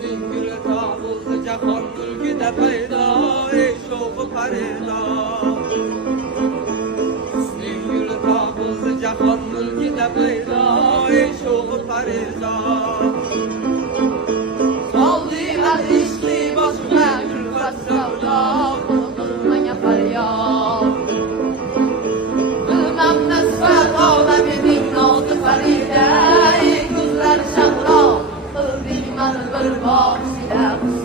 Zingül tağıl cahan mülkide peyda ey şoğu parida. Zingül tağıl cahan mülkide peyda ey şoğu parida. Salli el işli başına külfet sevda kılmaya feryat. Bilmem nesbet aleminin adı feride. Gözler şahra kıldı iman bir vasile.